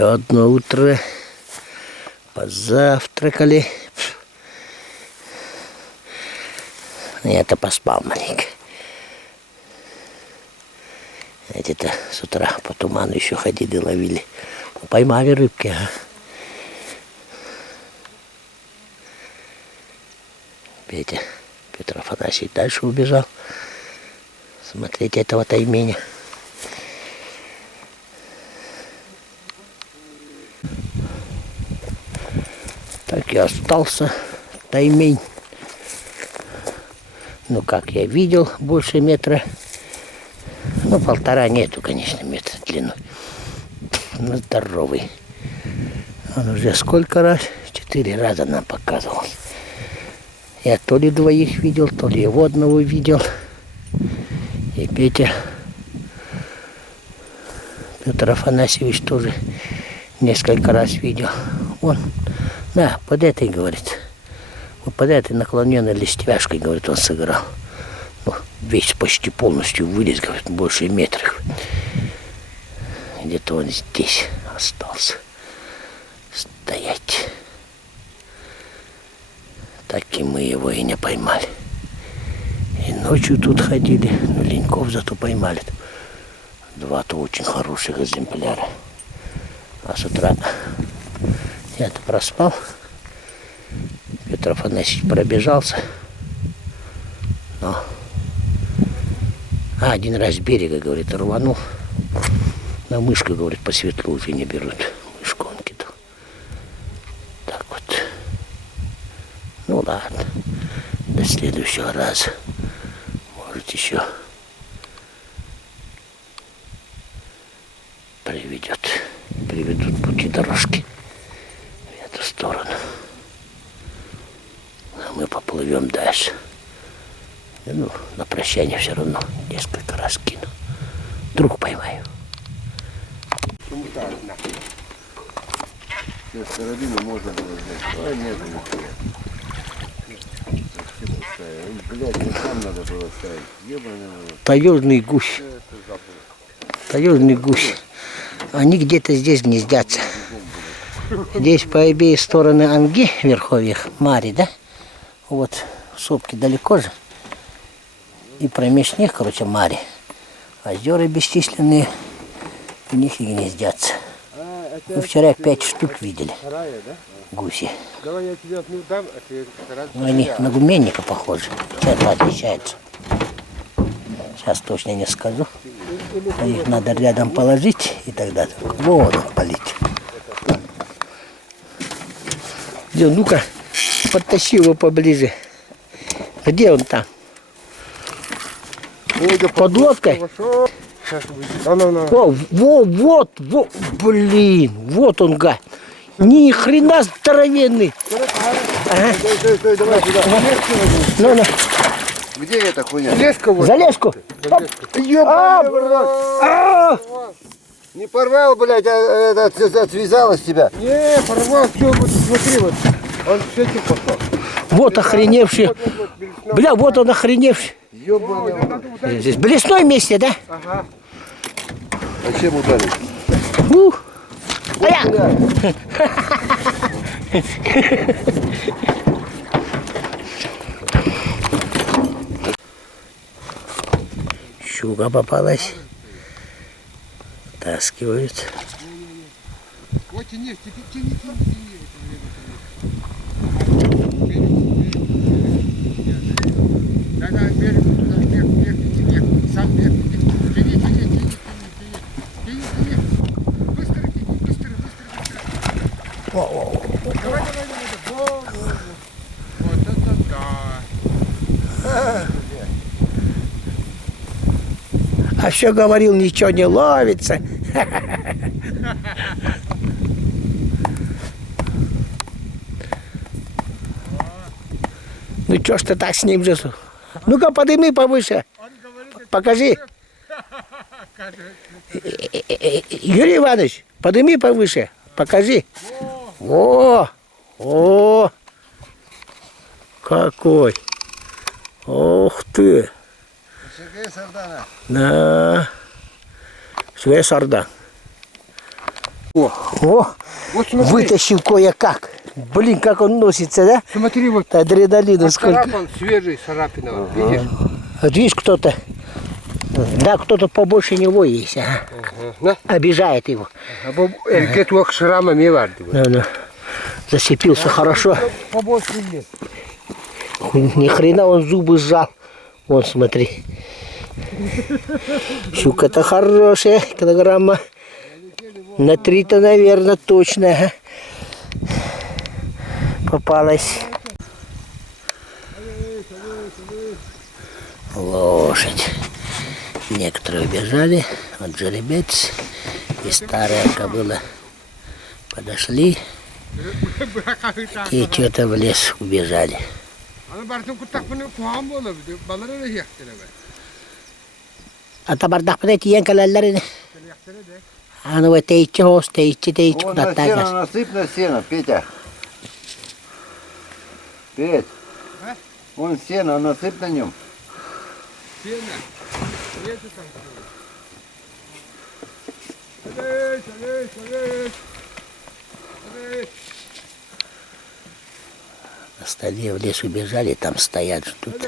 Еще одно утро. Позавтракали. Я-то поспал маленько. Эти-то с утра по туману еще ходили, ловили. Поймали рыбки, а. Петр Афанасьевич дальше убежал смотреть этого тайменя. Так и остался таймень. Ну, как я видел, больше метра. Ну, 1,5 нету, конечно, метра длиной. Но здоровый. Он уже сколько раз? 4 раза нам показывал. Я то ли 2 видел, то ли его одного видел. И Петр Афанасьевич тоже несколько раз видел. Вон, да, под этой, говорит. Вот под этой наклоненной листвяшкой, говорит, он сыграл. Ну, весь почти полностью вылез, говорит, больше метров. Где-то он здесь остался стоять. Так и мы его и не поймали. И ночью тут ходили, но леньков зато поймали. 2-то очень хороших экземпляра. А с утра я-то проспал. Петр Афанасьевич пробежался. Но один раз с берега, говорит, рванул. На мышку, говорит, по светлу уже не берут. Мышку он кидал. Так вот. Ну ладно. До следующего раза. Может, еще приведут пути дорожки в эту сторону. А мы поплывем дальше. И, ну, на прощание все равно несколько раз кину. Вдруг поймаю. С карабина можно было взять. А нет, блядь, не там надо было ставить. Таежный гусь. Таежный гусь. Они где-то здесь гнездятся. Здесь по обеих стороны Анги, верховьях, мари, да? Вот сопки далеко же. И промеж них, короче, мари. Озера бесчисленные, в них и гнездятся. Мы вчера 5 штук видели. Гуси. Ну, они на гуменника похожи. Чем-то отличаются. Сейчас точно не скажу. А их надо рядом положить, и тогда вот он полить. Где, ну-ка, подтащи его поближе. Где он там? Под лодкой? О, вот, блин, вот он, га. Ни хрена здоровенный. Ага. Ну. Где эта хуйня? За леску. Не порвал, блядь, отвязалась тебя. Не, порвал, все, вот смотри, вот. Он с этим пошел. Вот охреневший. Бля, вот он охреневший. Здесь в лесной месте, да? Ага. А чем ударить? Щука попалась. Таскивают. Вот тяни. Да, берег туда, бег. Сам бег. Тяни. Быстро тяни. Давай. Вот это да. А все говорил, ничего не ловится. Ну что ж ты так с ним же? Ну-ка, подними повыше. Покажи. Юрий Иванович, подними повыше. Покажи. О, какой. Ух ты. Сергей Сардана. Да. Швей Сардан. О, О, вот смотри, вытащил кое-как. Блин, как он носится, да? смотри, вот Адреналина сколько. царапан свежий, царапина, вот, видишь? Вот видишь, кто-то, да, кто-то побольше него есть, ага. На. Обижает его. А bu erkek o şıramam ne vardı bu? Да. Зацепился хорошо. Побольше есть. Ни хрена он зубы сжал. Вон, смотри. Щука-то хорошая, килограмма на 3-то, наверное, точно. Ага. Попалась. Лошадь. Некоторые убежали. Вот жеребец и старая кобыла подошли. И что-то в лес убежали. Ата бардак пнет янкалалларын. А ну это идти хост, идти Вон куда на сено, тагас. насыпь на сено, Петя. Петь. Вон сено, насыпь на нем. На столе в лес убежали, там стоят, ждут.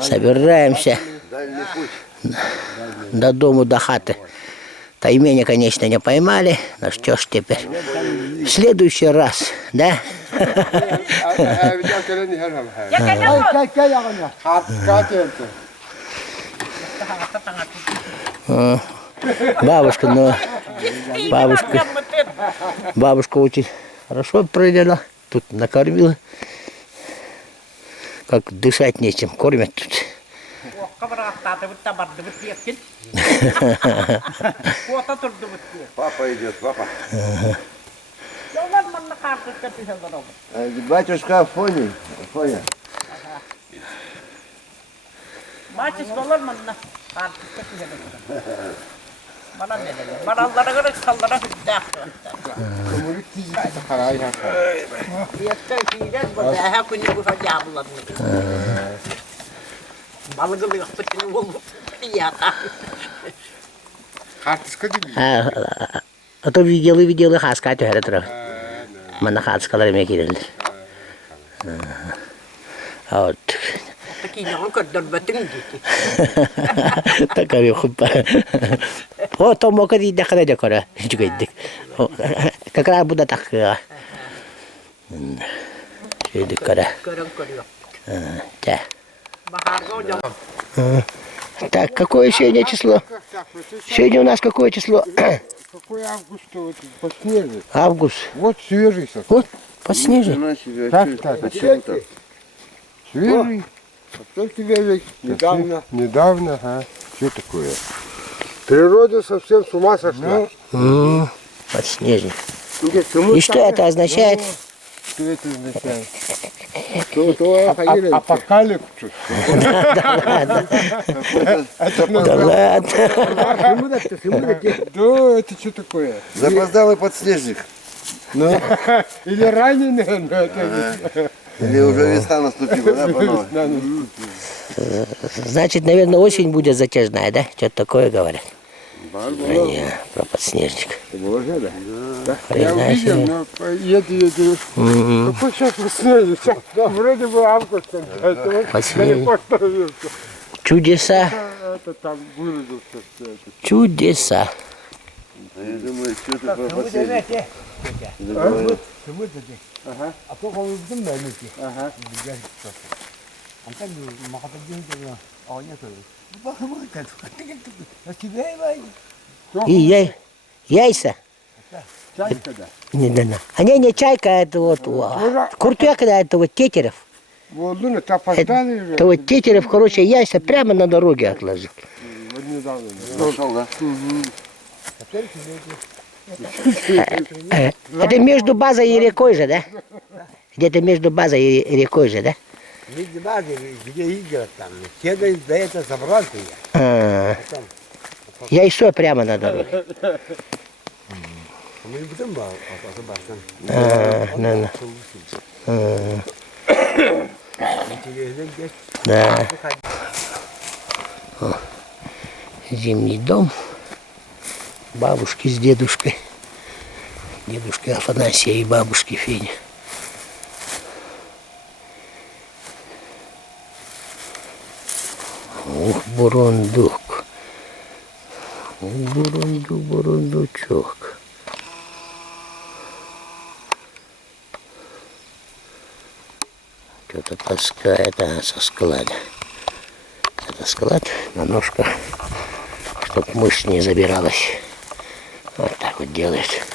Собираемся Дальний путь. до дому, до хаты. Тайменя, конечно, не поймали. Ну что ж теперь? В следующий раз, да? Бабушка, ну, бабушка очень хорошо приняла. Тут накормила. Как дышать нечем, кормят тут. Папа идет, папа. Батюшка Афоний. Афоня. Батюшка olur mu? Artık çok güzel olur. Bana ne dedi? Barallara göre sallara hüddah. Yeter ki bu daha kuni bu facablar. Balığı bir kapatın oldu. Ya. Карточка değil mi? А то видела хаска төгәрә Мана хаскалар эме кирелдер. Вот. Такие не kadar batın gitti. Такар юхып. О, то мока ди дакара дакара. Жүгәйдик. Как раз буда так. Шейдик кара. Görün görüyor. Да. Baharda hocam. Так, какое сегодня число? Сегодня у нас какое число? Какой август, вот, подснежный. Август. Вот свежий совсем. Вот, подснежник. Так. Почему-то. Свежий. Только свежий. Недавно. Недавно, ага. Что такое? Природа совсем с ума сошла. Подснежник. Где И что это означает? Что это означает? Апокалипсис. Да ладно. Да, это что такое? Запоздалый подснежник. Или раненый? Ну, это Или уже весна наступила, да, по новой? Значит, наверное, осень будет затяжная, да? Что-то такое говорят. Не, про подснежник. Я увидел, но еду. Какой сейчас подснежник? Сейчас вроде бы август. Подснежник. Далеко становился. Чудеса. Это там вырубился все это. Чудеса. Я думаю, что ты про подснежник. А то он взмелите. Ага. И яйца. Чайка, да. Не. А не чайка, это вот куртяк, да, это вот тетерев. Вот, ну, это опоздали уже. Это вот тетерев, короче, яйца прямо на дороге отложил. Вот недавно. Нашел, да? Это между базой и рекой же, да? Где-то между базой и рекой же, да? Видите, где игры там, седает за это забрался я. Яйцо прямо на дороге. Мы не будем забраться. Да. О, зимний дом. Бабушки с дедушкой. Дедушка Афанасия и бабушки Феня. Ух, бурундук. Бурундучок. Что-то таскает, со склада. Это склад на ножках, чтоб мышь не забиралась. Вот так вот делает.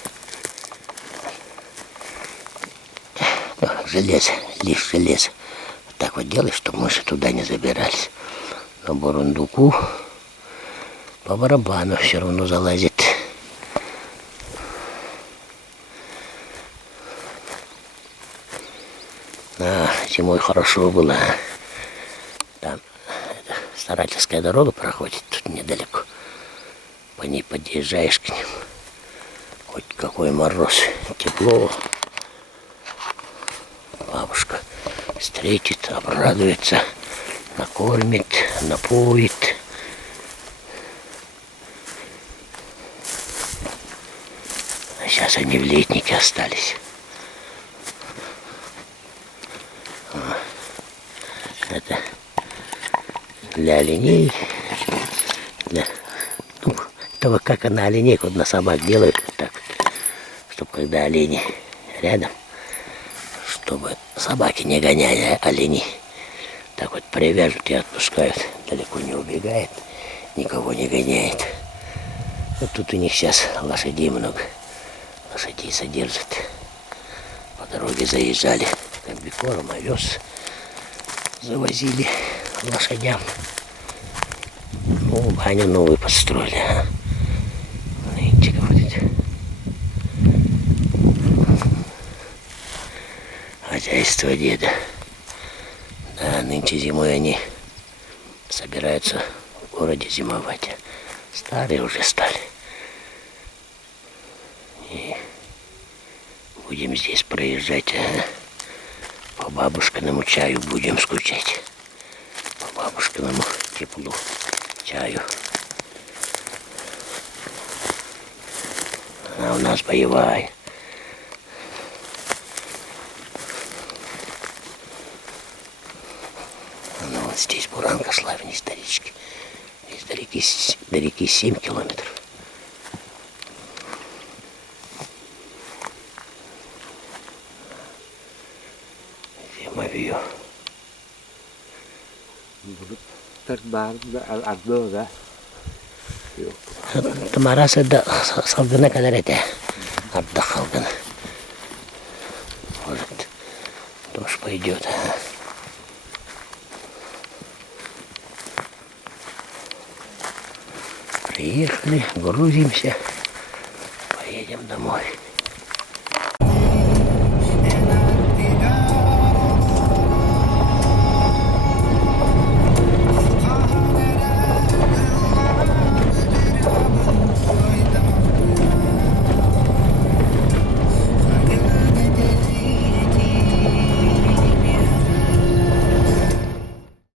Железо, лишь железо. Вот так вот делает, чтобы мыши туда не забирались. Но бурундуку по барабану все равно залазит. Зимой хорошо было. Там Старательская дорога проходит тут недалеко. По ней подъезжаешь к ним. Хоть какой мороз, тепло. Бабушка встретит, обрадуется, накормит, напоит. А сейчас они в летнике остались. Это для оленей, для того, как на оленей, вот на собак делают, вот так, чтобы когда олени рядом, чтобы собаки не гоняли оленей, так вот привяжут и отпускают, далеко не убегает, никого не гоняет. Вот тут у них сейчас лошадей много, лошадей содержат, по дороге заезжали, комбикорм, овес завозили лошадям. Ну, баню новую построили. Нынче будет. Хозяйство деда. Да, нынче зимой они собираются в городе зимовать. Старые уже стали. И будем здесь проезжать. По бабушкиному чаю будем скучать. По бабушкиному теплу, чаю. Она у нас боевая. Она вот здесь буранка шла вниз до речки. Здесь до реки 7 километров. Зимовье. Тамараса да салгана kadar это отдыхал. Может, дождь пойдет. Приехали, грузимся, поедем домой.